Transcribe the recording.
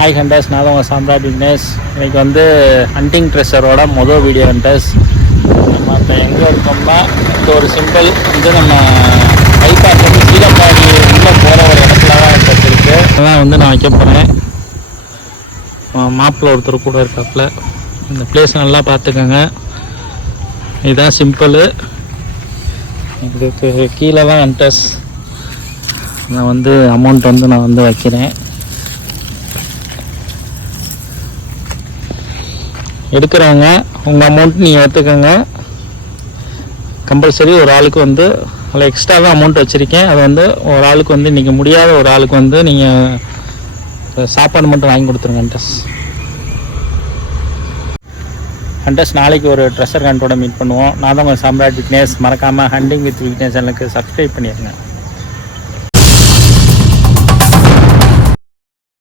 Hi hunters, நான் தான் உங்கள் சாம்ராட் விக்னேஷ். இன்றைக்கி வந்து ஹண்டிங் ட்ரெஷரோட மொதல் வீடியோ ஹண்டர்ஸ். நம்ம இப்போ எங்கே இருக்கோம்னா, இது ஒரு சிம்பிள் வந்து நம்ம பைபாஸ் வந்து சீலப்பாடி உள்ளே போகிற ஒரு இடத்துல தான் ஹண்டர்ஸ் இருக்குது. அதெல்லாம் வந்து நான் வைக்க போகிறேன். மாப்பிள்ள ஒருத்தர் கூட இருக்காப்புல. இந்த பிளேஸ் நல்லா பார்த்துக்கோங்க. இதுதான் சிம்பிள். இதுக்கு கீழே தான் ஹண்டர்ஸ் நான் வந்து அமௌண்ட் வந்து நான் வந்து வைக்கிறேன். எடுக்கிறவங்க உங்கள் அமௌண்ட் நீங்கள் எடுத்துக்கோங்க. கம்பல்சரி ஒரு ஆளுக்கு வந்து அதில் எக்ஸ்ட்ரா தான் அமௌண்ட் வச்சுருக்கேன். அது வந்து ஒரு ஆளுக்கு வந்து இன்றைக்கி முடியாத ஒரு ஆளுக்கு வந்து நீங்கள் சாப்பாடு மட்டும் வாங்கி கொடுத்துருங்க ஹண்டர்ஸ். நாளைக்கு ஒரு ட்ரெஷர் கண்டோட மீட் பண்ணுவோம். நான் தான் உங்கள் சாம்ராட் விக்னேஷ். மறக்காமல் ஹண்டிங் வித் விக்னேஷ் சேனலுக்கு சப்ஸ்கிரைப் பண்ணிடுங்க.